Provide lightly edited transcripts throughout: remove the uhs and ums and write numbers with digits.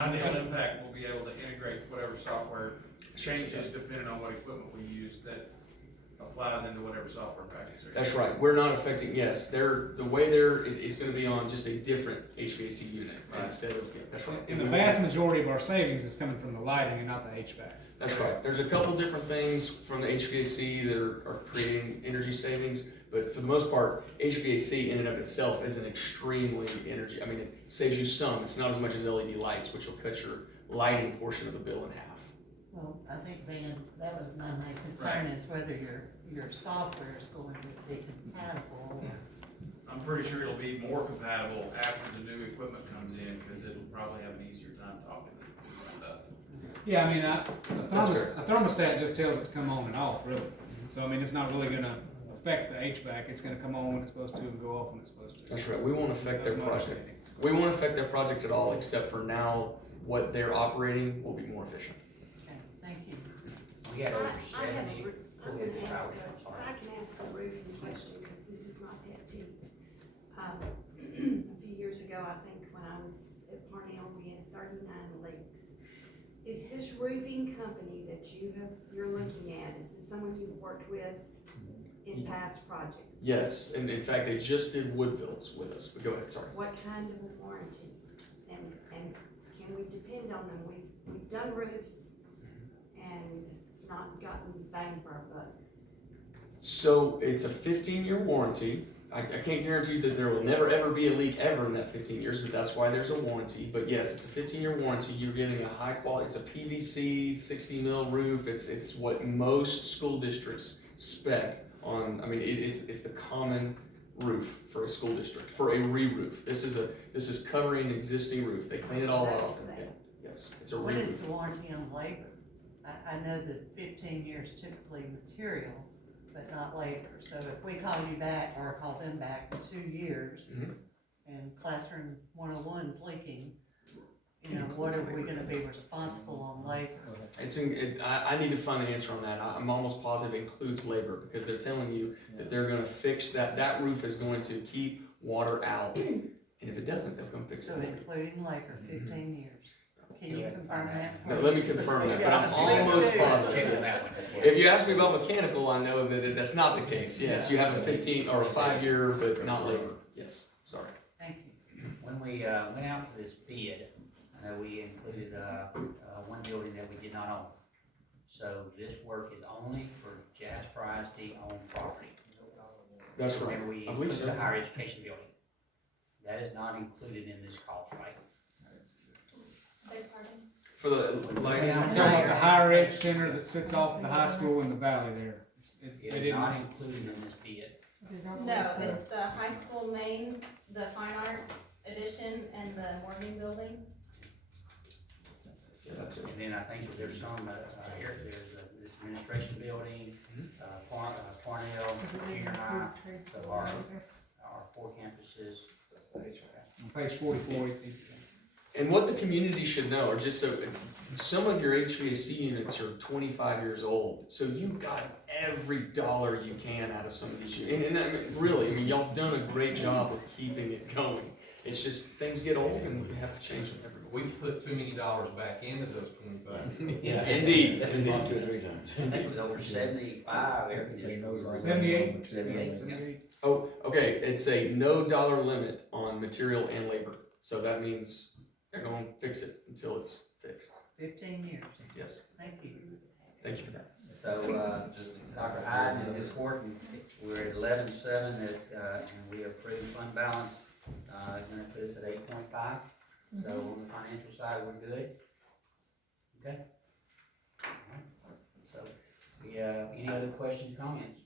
Ideal impact will be able to integrate whatever software changes depending on what equipment we use that applies into whatever software package. That's right. We're not affecting, yes, the way it's gonna be on just a different HVAC unit instead of, yeah, that's right. And the vast majority of our savings is coming from the lighting and not the HVAC. That's right. There's a couple different things from the HVAC that are creating energy savings, but for the most part, HVAC in and of itself isn't extremely energy. I mean, it saves you some. It's not as much as LED lights, which will cut your lighting portion of the bill in half. Well, I think, Van, that was my main concern, is whether your software is going to be compatible. I'm pretty sure it'll be more compatible after the new equipment comes in, because it'll probably have an easier time talking to stuff. Yeah, I mean, a thermostat just tells it to come on and off, really. So, I mean, it's not really gonna affect the HVAC. It's gonna come on when it's supposed to and go off when it's supposed to. That's right. We won't affect their That's my project. understanding. We won't affect their project at all, except for now, what they're operating will be more efficient. Okay, thank you. We had over I have 70. I'm Go gonna ahead, ask, Howard, I'm if sorry. I can ask a roofing question, because this is my pet peeve. A few years ago, I think when I was at Parnell, we had 39 leaks. Is this roofing company that you're looking at, is this someone you've worked with in past projects? Yes, and in fact, they just did Woodville's with us, but go ahead, sorry. What kind of a warranty? And can we depend on them? We've done roofs and not gotten bang for our buck. So it's a 15-year warranty. I can't guarantee that there will never ever be a leak ever in that 15 years, but that's why there's a warranty. But yes, it's a 15-year warranty. You're getting a high quality, it's a PVC 60 mil roof. It's what most school districts spec on. I mean, it's the common roof for a school district, for a re-roof. This is covering an existing roof. They clean it all off. And, yeah, yes, it's a What re-roof. is the warranty on labor? I know that 15 years typically material, but not labor. So if we call you back or call them back in 2 years and classroom 101's leaking, you know, what are we gonna be responsible on labor? I need to find an answer on that. I'm almost positive it includes labor, because they're telling you that they're gonna fix that roof is going to keep water out. And if it doesn't, they'll come fix So it. including labor, 15 years. Can you confirm that? No, let me confirm that, but I'm Yeah, almost please do. positive. If you ask me about mechanical, I know that that's not the case. Yes, you have a 15 or a 5-year, but not labor. Yes, sorry. Thank you. When we went out for this bid, I know we included one building that we did not own. So this work is only for Jasper ISD owned property. That's right. When we I believe included so. the higher education building, that is not included in this cost, right? For the lighting, I'm talking about the higher ed center that sits off the high school in the valley there. It They is didn't. not included in this bid. No, it's the high school main, the fine arts edition, and the Morgan building. yeah, that's it. And then I think that there's some, here, there's this administration building, Cornell, junior high, so our 4 campuses. On page 44, And what the community should know, or just so, some of your HVAC units are 25 years old, so you got every dollar you can out of some of these units. And I mean, really, I mean, y'all done a great job of keeping it going. It's just, things get old and we have to change them every week. We've put too many dollars back into those 25. Yeah. Indeed, About indeed. 2 or 3 times. I think it was over 75 air conditioners. 78. 78. Oh, okay, it's a no dollar limit on material and labor, so that means they're going to fix it until it's fixed. 15 years. Yes, Thank you. thank you for that. So, Dr. Hyde and his work, we're at 11.7, and we approved fund balance, gonna put us at 8.5. So on the financial side, we're good. Okay? Alright. So, any other questions, comments?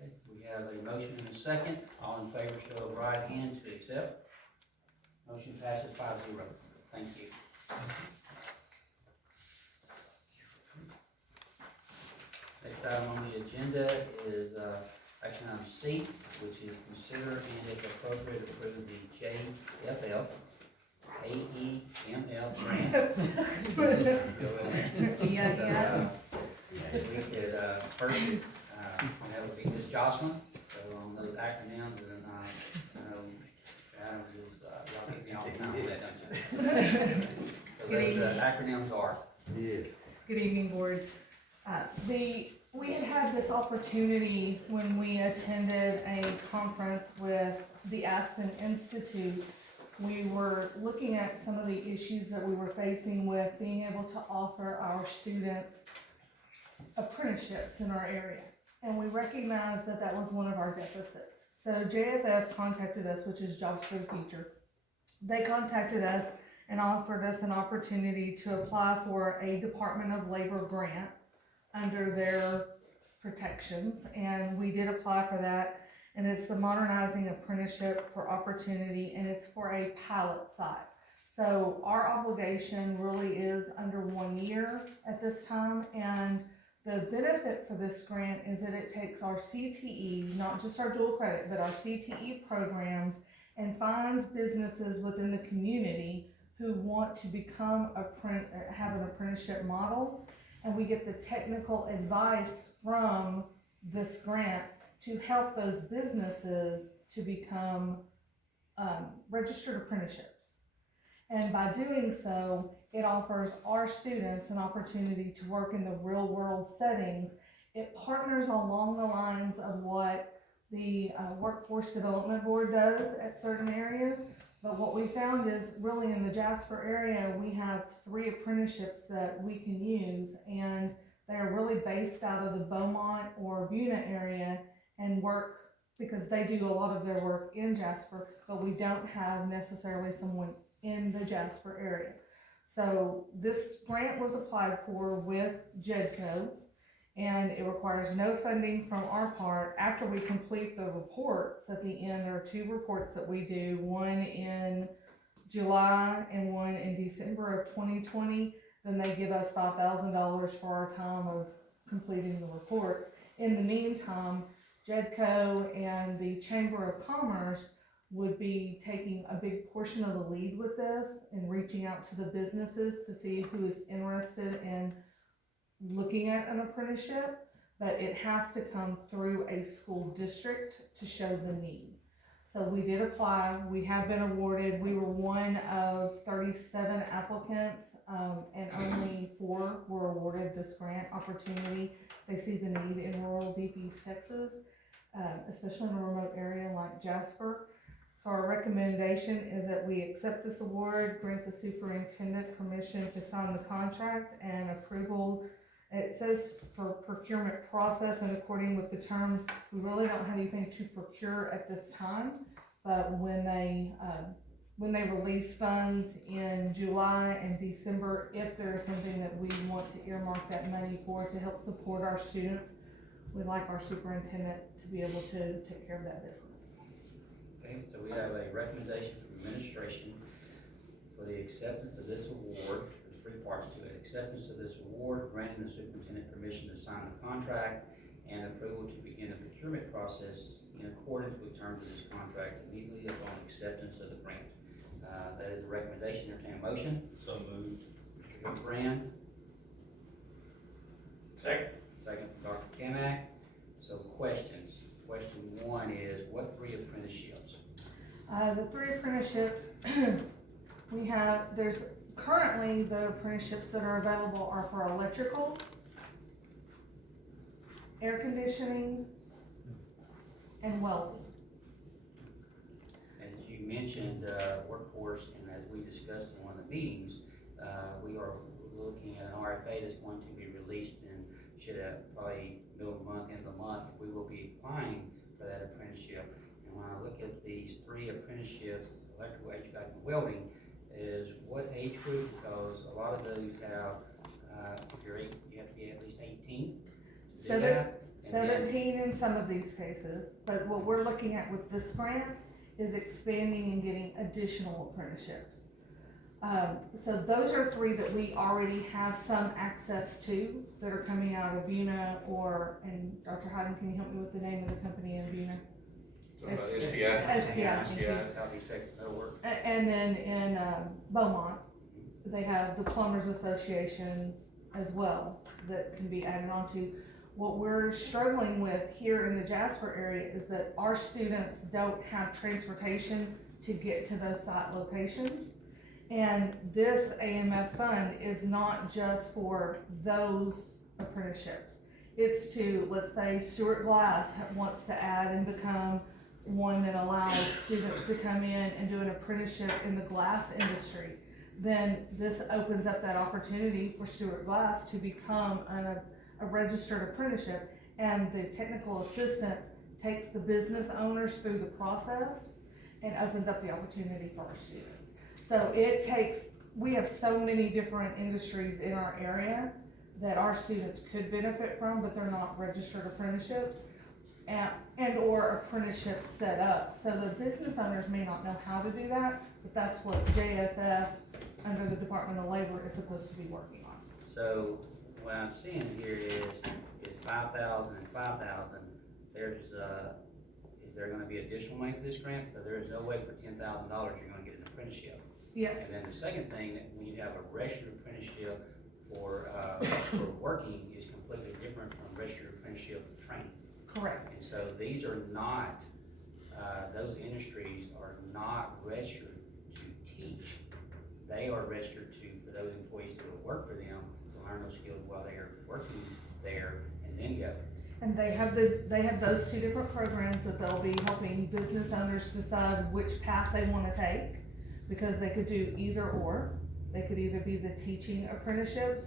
Okay, we have a motion and a second. All in favor, show of right hand to accept. Motion passes 5-0. Thank you. Next item on the agenda is action item C, which is consider and if appropriate approve the JFL AEML grant. Go ahead. Yeah. We could first that would be Ms. Jocelyn. So on those acronyms, and Adam is y'all get me all the time with that, don't you? So Good those evening. acronyms are, Good evening, board. We had this opportunity when we attended a conference with the Aspen Institute. We were looking at some of the issues that we were facing with being able to offer our students apprenticeships in our area. And we recognized that that was one of our deficits. So JFF contacted us, which is Jobs for the Future. They contacted us and offered us an opportunity to apply for a Department of Labor grant under their protections, and we did apply for that, and it's the Modernizing Apprenticeship for Opportunity, and it's for a pilot site. So our obligation really is under 1 year at this time, and the benefit for this grant is that it takes our CTE, not just our dual credit, but our CTE programs, and finds businesses within the community who want to become have an apprenticeship model, and we get the technical advice from this grant to help those businesses to become registered apprenticeships. And by doing so, it offers our students an opportunity to work in the real world settings. It partners along the lines of what the Workforce Development Board does at certain areas. But what we found is really in the Jasper area, we have 3 apprenticeships that we can use, and they're really based out of the Beaumont or Buna area and work because they do a lot of their work in Jasper, but we don't have necessarily someone in the Jasper area. So this grant was applied for with JEDCO, and it requires no funding from our part. After we complete the reports at the end, there are 2 reports that we do, one in July and one in December of 2020. Then they give us $5,000 for our time of completing the reports. In the meantime, JEDCO and the Chamber of Commerce would be taking a big portion of the lead with this and reaching out to the businesses to see who is interested in looking at an apprenticeship, but it has to come through a school district to show the need. So we did apply, we have been awarded, we were one of 37 applicants, and only 4 were awarded this grant opportunity. They see the need in rural Deep East Texas, especially in a remote area like Jasper. So our recommendation is that we accept this award, grant the superintendent permission to sign the contract and approval. It says for procurement process and according with the terms, we really don't have anything to procure at this time, but when they release funds in July and December, if there is something that we want to earmark that money for to help support our students, we'd like our superintendent to be able to take care of that business. okay, so we have a recommendation from administration for the acceptance of this award. There's 3 parts to it. Acceptance of this award, granting the superintendent permission to sign the contract, and approval to begin the procurement process in accordance with terms of this contract immediately upon acceptance of the grant. That is the recommendation. Entertain a motion. So moved. Mr. Brand, Second. second from Dr. Kamak. So questions. Question 1 is, what 3 apprenticeships? The 3 apprenticeships, there's currently the apprenticeships that are available are for electrical, air conditioning, and welding. As you mentioned, workforce, and as we discussed in one of the meetings, we are looking at an RFA that's going to be released and should have probably middle of the month, end of the month. We will be applying for that apprenticeship. And when I look at these 3 apprenticeships, electrical, HVAC, and welding, is what age group? Because a lot of those have, if you're 8, you have to be at least 18 to do that. 17 in some of these cases, but what we're looking at with this grant is expanding and getting additional apprenticeships. So those are 3 that we already have some access to that are coming out of Buna and Dr. Hyden, can you help me with the name of the company in Buna? STI. Southeast Texas Metal Work. And then in Beaumont, they have the Plumbers Association as well that can be added onto. What we're struggling with here in the Jasper area is that our students don't have transportation to get to those site locations. And this AMF fund is not just for those apprenticeships. It's to, let's say Stuart Glass wants to add and become one that allows students to come in and do an apprenticeship in the glass industry. Then this opens up that opportunity for Stuart Glass to become a registered apprenticeship, and the technical assistance takes the business owners through the process and opens up the opportunity for our students. So we have so many different industries in our area that our students could benefit from, but they're not registered apprenticeships and or apprenticeships set up. So the business owners may not know how to do that, but that's what JFF under the Department of Labor is supposed to be working on. So what I'm seeing here is 5,000 and 5,000. Is there gonna be additional money for this grant? Because there is no way for $10,000 you're gonna get an apprenticeship. Yes, And then the second thing, that when you have a registered apprenticeship for working is completely different from registered apprenticeship for training. correct. And so these are not, those industries are not registered to teach. They are registered for those employees that will work for them to learn those skills while they are working there and then go. And they have those two different programs that they'll be helping business owners decide which path they wanna take, because they could do either or. They could either be the teaching apprenticeships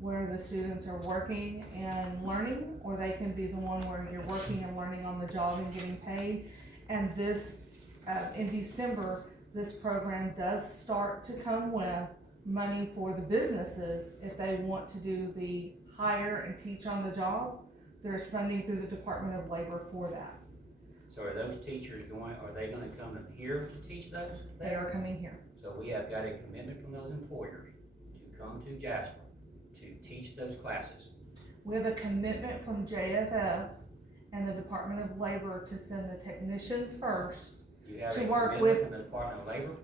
where the students are working and learning, or they can be the one where you're working and learning on the job and getting paid. And this, in December, this program does start to come with money for the businesses if they want to do the hire and teach on the job. There's funding through the Department of Labor for that. So are those teachers are they gonna come in here to teach those? They are coming here. So we have got a commitment from those employers to come to Jasper to teach those classes. We have a commitment from JFF and the Department of Labor to send the technicians first You have To a work commitment with- from the Department of Labor,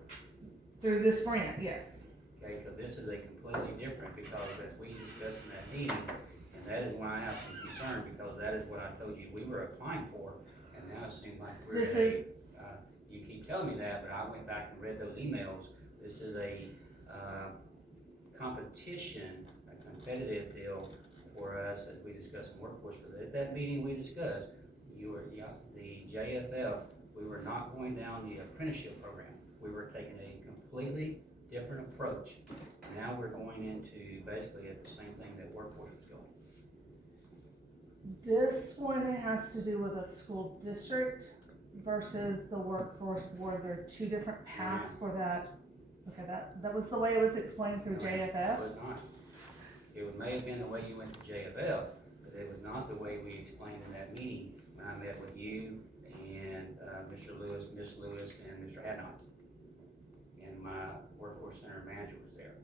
through this grant, yes. okay, because this is a completely different, because as we discussed in that meeting, and that is why I have some concern, because that is what I told you we were applying for, and now it seems like we're This in is- you keep telling me that, but I went back and read those emails. This is a, competition, a competitive deal for us as we discussed in workforce. But at that meeting we discussed, the JFF, we were not going down the apprenticeship program. We were taking a completely different approach. Now we're going into basically at the same thing that workforce was going. This one has to do with a school district versus the workforce board. There are two different paths for that. Okay, that was the way it was explained through It JFF. was not. It may have been the way you went to JFF, but it was not the way we explained in that meeting when I met with you and, Mr. Lewis, Ms. Lewis, and Mr. Hadnot. And my workforce center manager was there.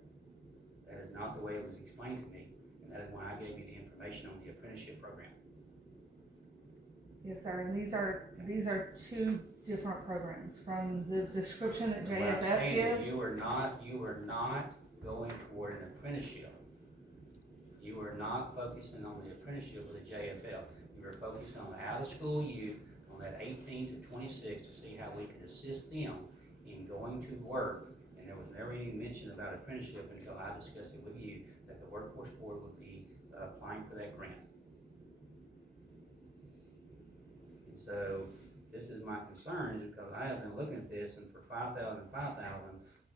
That is not the way it was explained to me, and that is why I gave you the information on the apprenticeship program. Yes, sir, and these are two different programs from the description that What I'm JFF saying is gives. you are not going toward an apprenticeship. You are not focusing on the apprenticeship with the JFL. You are focusing on out-of-school youth, on that 18 to 26, to see how we can assist them in going to work. And there was never any mention about apprenticeship until I discussed it with you, that the workforce board would be applying for that grant. And so this is my concern, is because I have been looking at this, and for 5,000,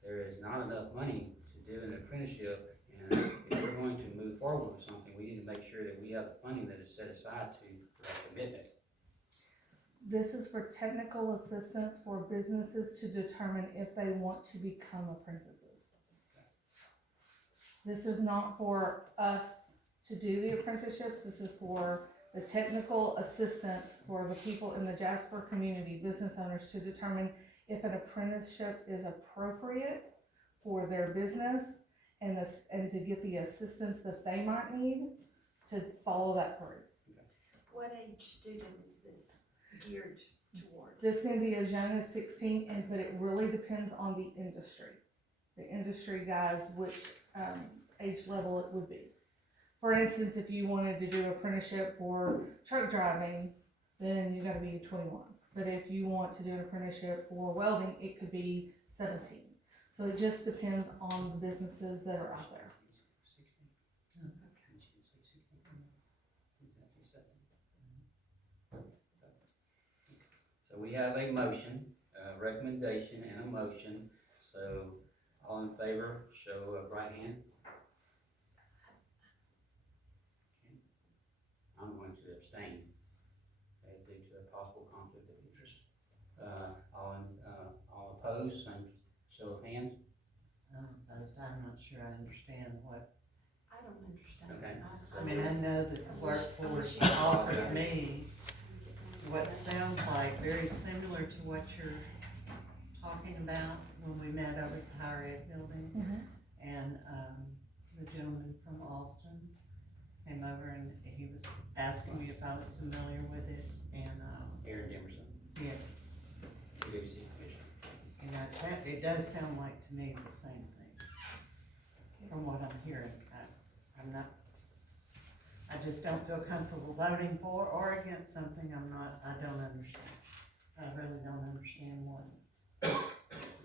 there is not enough money to do an apprenticeship. And if we're going to move forward with something, we need to make sure that we have the funding that is set aside for that commitment. This is for technical assistance for businesses to determine if they want to become apprentices. This is not for us to do the apprenticeships. This is for the technical assistance for the people in the Jasper community, business owners, to determine if an apprenticeship is appropriate for their business and to get the assistance that they might need to follow that through. What age student is this geared toward? This can be as young as 16, but it really depends on the industry. The industry guides which age level it would be. For instance, if you wanted to do apprenticeship for truck driving, then you gotta be 21. But if you want to do an apprenticeship for welding, it could be 17. So it just depends on the businesses that are out there. So we have a motion, a recommendation and a motion, so all in favor, show of right hand. Okay. I'm going to abstain, okay, due to a possible conflict of interest. All opposed, same show of hands. I'm not sure I understand what, I don't understand. Okay. I mean, I know that the workforce offered me what sounds like very similar to what you're talking about when we met over at the higher ed building. And, the gentleman from Austin came over and he was asking me if I was familiar with it, and, Aaron Emerson, yes. PwC Commissioner. And it does sound like to me the same thing, from what I'm hearing. I'm not, I just don't feel comfortable voting for or against something I don't understand. I really don't understand what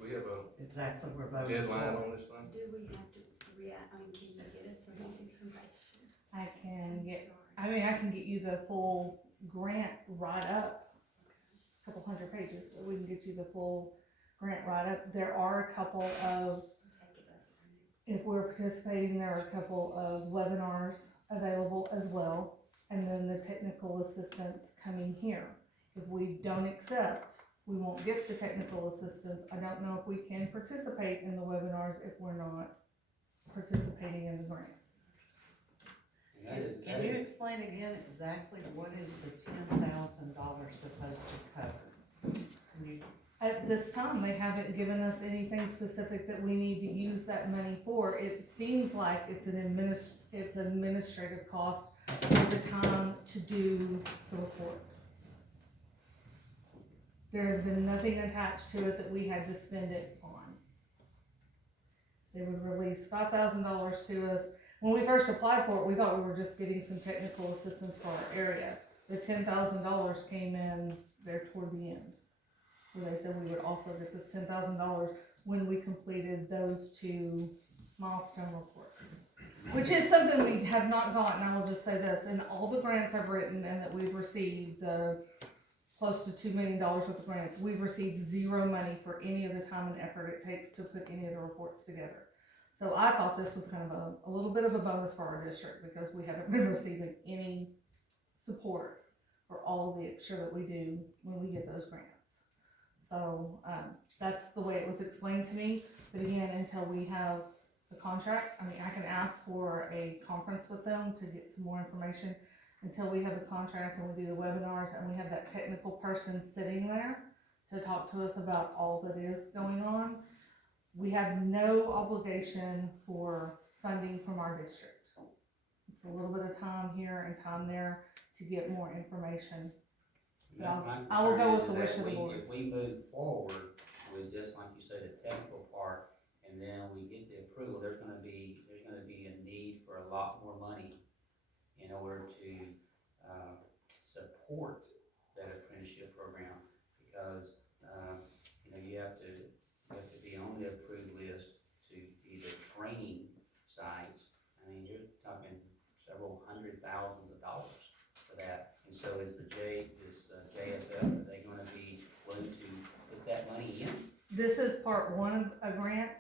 We have a exactly we're voting for. deadline on this thing. Do we have to react, I mean, can you get us some information? I can I'm get, sorry. I can get you the full grant write-up. It's a couple hundred pages, but we can get you the full grant write-up. There are a couple of, Take it up. if we're participating, there are a couple of webinars available as well, and then the technical assistance coming here. If we don't accept, we won't get the technical assistance. I don't know if we can participate in the webinars if we're not participating in the grant. Can you explain again exactly what is the $10,000 supposed to cover? Can you? At this time, they haven't given us anything specific that we need to use that money for. It seems like it's administrative cost for the time to do the report. There has been nothing attached to it that we had to spend it on. They would release $5,000 to us. When we first applied for it, we thought we were just getting some technical assistance for our area. The $10,000 came in there toward the end, where they said we would also get this $10,000 when we completed those 2 milestone reports. Which is something we have not gotten. I will just say this, in all the grants I've written and that we've received, close to $2 million worth of grants, we've received 0 money for any of the time and effort it takes to put any of the reports together. So I thought this was kind of a little bit of a bonus for our district, because we haven't been receiving any support for all of the extra that we do when we get those grants. So that's the way it was explained to me. But again, until we have the contract, I mean, I can ask for a conference with them to get some more information. Until we have the contract and we do the webinars and we have that technical person sitting there to talk to us about all that is going on, we have no obligation for funding from our district. It's a little bit of time here and time there to get more information. That's my I will go concern with the is wish of the that board. If we move forward with, just like you said, the technical part, and then we get the approval, there's gonna be a need for a lot more money in order to, support that apprenticeship program, because, you have to be on the approved list to be the training sites. I mean, you're talking several $100,000s for that, and so is JFF, are they gonna be willing to put that money in? This is part 1 of a grant.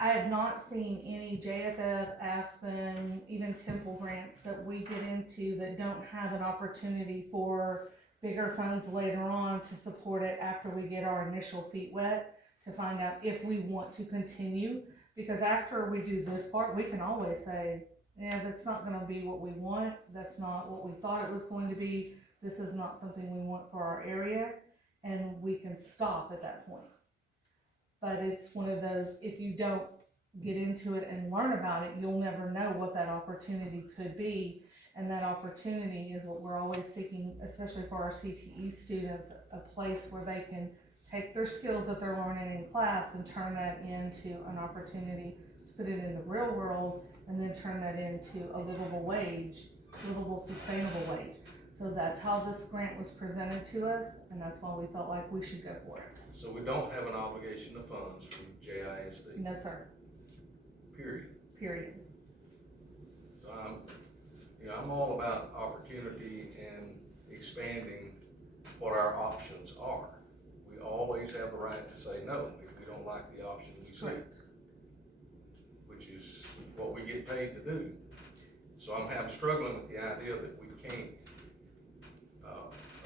I have not seen any JFF, Aspen, even Temple grants that we get into that don't have an opportunity for bigger funds later on to support it after we get our initial feet wet, to find out if we want to continue. Because after we do this part, we can always say, yeah, that's not gonna be what we want, that's not what we thought it was going to be, this is not something we want for our area, and we can stop at that point. But it's one of those, if you don't get into it and learn about it, you'll never know what that opportunity could be. And that opportunity is what we're always seeking, especially for our CTE students, a place where they can take their skills that they're learning in class and turn that into an opportunity to put it in the real world, and then turn that into a livable wage, livable, sustainable wage. So that's how this grant was presented to us, and that's why we felt like we should go for it. So we don't have an obligation to funds from JISD, No, sir, period. period. So I'm all about opportunity and expanding what our options are. We always have the right to say no if we don't like the option we see, Correct. which is what we get paid to do. So I'm struggling with the idea that we can't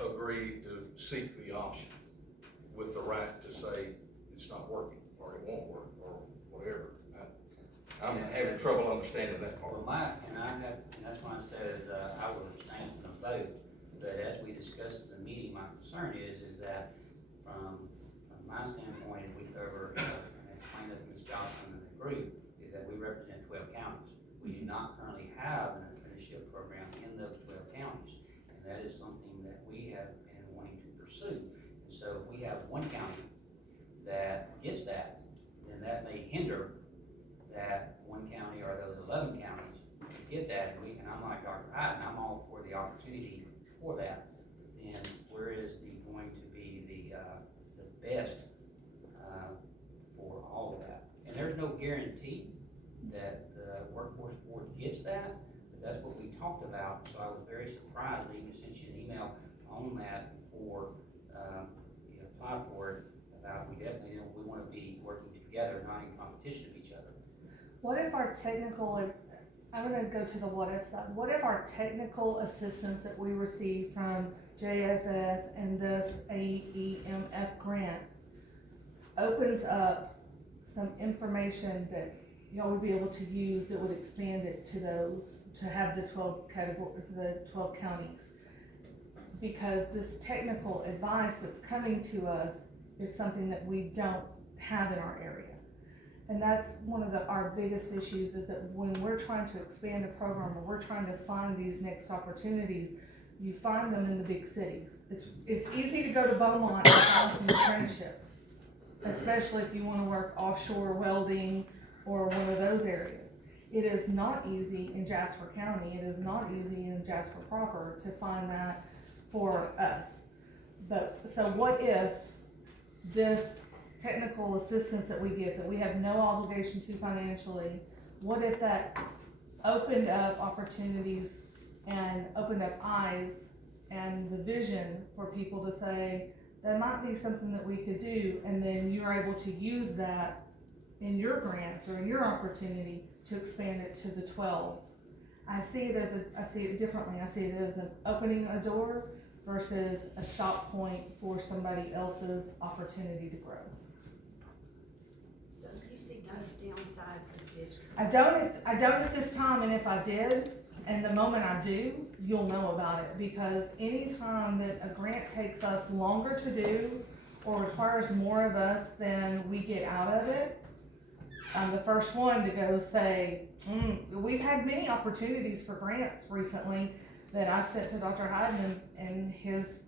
agree to seek the option with the right to say it's not working, or it won't work, or whatever. I'm having trouble understanding that part. Well, and that's why I said, I would abstain from the vote, but as we discussed in the meeting, my concern is that from my standpoint, and we cover, and explain that to Ms. Johnson and the group, is that we represent 12 counties. We do not currently have an apprenticeship program in those 12 counties, and that is something that we have been wanting to pursue. And so if we have one county that gets that, then that may hinder that one county or those 11 counties to get that, and I'm like Dr. Hyde, and I'm all for the opportunity for that. Then where is going to be the best for all of that? And there's no guarantee that the workforce board gets that, but that's what we talked about. So I was very surprised. I even sent you an email on that before you applied for it. About we definitely we want to be working together, not in competition of each other. What if our technical, I'm gonna go to the what if side, what if our technical assistance that we receive from JFF and this AEMF grant opens up some information that y'all would be able to use that would expand it to those, to have the 12 category, the 12 counties? Because this technical advice that's coming to us is something that we don't have in our area. And that's one of our biggest issues, is that when we're trying to expand a program or we're trying to find these next opportunities, you find them in the big cities. It's easy to go to Beaumont and find some apprenticeships, especially if you want to work offshore welding or one of those areas. It is not easy in Jasper County. It is not easy in Jasper proper to find that for us. But so what if this technical assistance that we get, that we have no obligation to financially, what if that opened up opportunities and opened up eyes and the vision for people to say, that might be something that we could do, and then you're able to use that in your grants or in your opportunity to expand it to the 12. I see it differently. I see it as an opening a door versus a stop point for somebody else's opportunity to grow. So you see no downside for the district? I don't at this time, and if I did, and the moment I do, you'll know about it, because anytime that a grant takes us longer to do or requires more of us than we get out of it, I'm the first one to go say, we've had many opportunities for grants recently that I've sent to Dr. Hyden, and his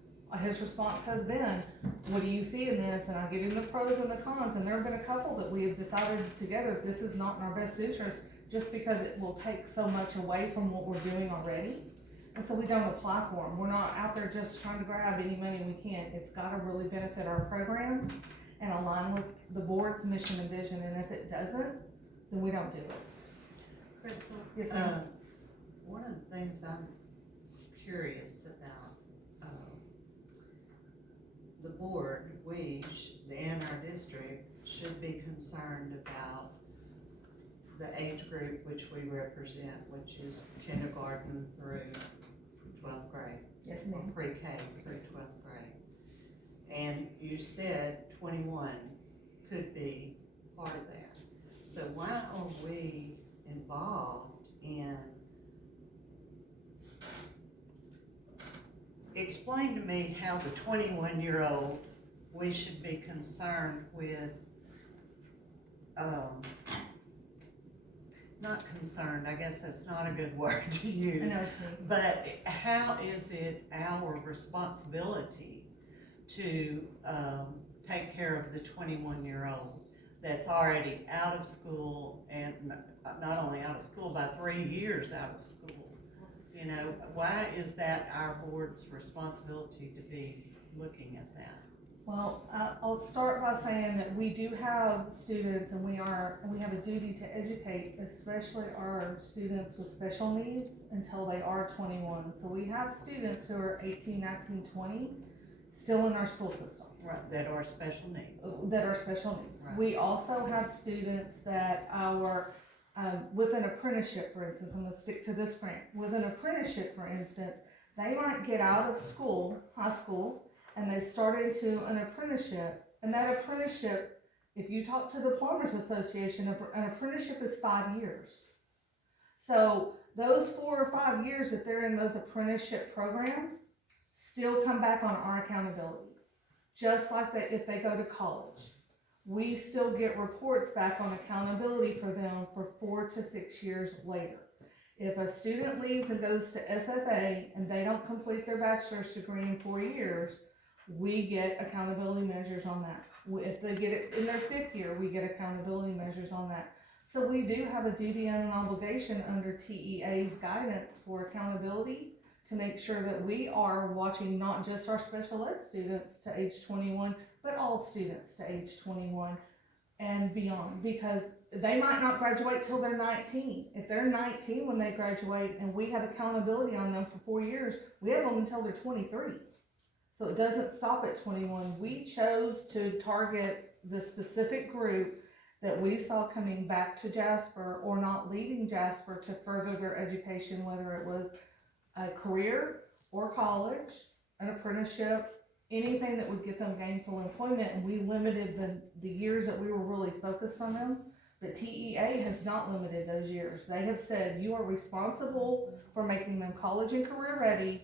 response has been, what do you see in this? And I give him the pros and the cons, and there have been a couple that we have decided together, this is not in our best interest, just because it will take so much away from what we're doing already. And so we don't apply for them. We're not out there just trying to grab any money we can. It's gotta really benefit our programs and align with the board's mission and vision, and if it doesn't, then we don't do it. Crystal? Yes, ma'am. One of the things I'm curious about, the board, in our district, should be concerned about the age group which we represent, which is kindergarten through 12th grade. Yes, Or ma'am. pre-K through 12th grade. And you said 21 could be part of that. So why are we involved in, explain to me how the 21-year-old, we should be concerned with, not concerned, I guess that's not a good word to I use. know what you mean. But how is it our responsibility to take care of the 21-year-old that's already out of school, and not only out of school, by 3 years out of school? You know, why is that our board's responsibility to be looking at that? Well, I'll start by saying that we do have students and we have a duty to educate, especially our students with special needs until they are 21. So we have students who are 18, 19, 20 still in our school system. Right, that are special needs. That are special needs. Right. We also have students that are with an apprenticeship, for instance. I'm going to stick to this grant. With an apprenticeship, for instance, they might get out of school, high school, and they start into an apprenticeship. And that apprenticeship, if you talk to the Plumbers Association, an apprenticeship is 5 years. So those 4 or 5 years that they're in those apprenticeship programs still come back on our accountability. Just like that if they go to college. We still get reports back on accountability for them for 4 to 6 years later. If a student leaves and goes to SFA and they don't complete their bachelor's degree in 4 years, we get accountability measures on that. If they get it in their 5th year, we get accountability measures on that. So we do have a duty and an obligation under TEA's guidance for accountability to make sure that we are watching not just our special ed students to age 21, but all students to age 21 and beyond, because they might not graduate till they're 19. If they're 19 when they graduate and we have accountability on them for 4 years, we have them until they're 23. So it doesn't stop at 21. We chose to target the specific group that we saw coming back to Jasper or not leaving Jasper to further their education, whether it was a career or college, an apprenticeship, anything that would get them gainful employment. And we limited the years that we were really focused on them. But TEA has not limited those years. They have said you are responsible for making them college and career ready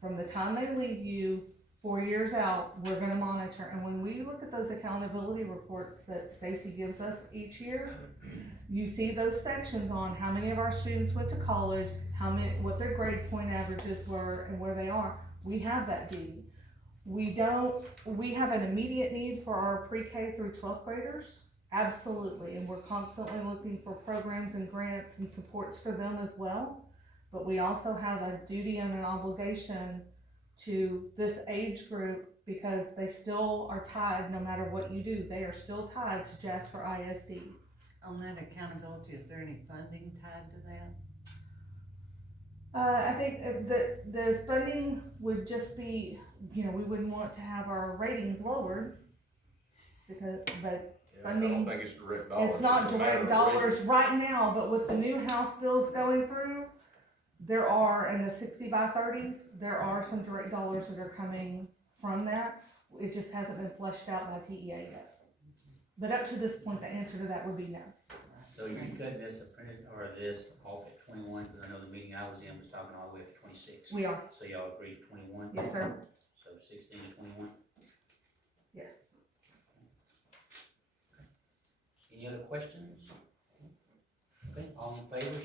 from the time they leave you 4 years out. We're going to monitor. And when we look at those accountability reports that Stacy gives us each year, you see those sections on how many of our students went to college, what their grade point averages were, and where they are. We have that duty. We have an immediate need for our pre-K through 12th graders. Absolutely. And we're constantly looking for programs and grants and supports for them as well. But we also have a duty and an obligation to this age group because they still are tied, no matter what you do, they are still tied to Jasper ISD. On that accountability, is there any funding tied to that? I think the funding would just be, we wouldn't want to have our ratings lowered but funding. I don't think it's direct dollars. It's not a matter direct of dollars ratings. right now, but with the new House bills going through, there are, in the 60 by 30s, there are some direct dollars that are coming from that. It just hasn't been fleshed out by TEA yet. But up to this point, the answer to that would be no. So you're cutting this apprentice or this off at 21, because I know the meeting I was in was talking all the way up to 26. We are. So y'all agreed to 21? Yes, sir. So 16 to 21. Yes. Any other questions? Okay, all in favor, show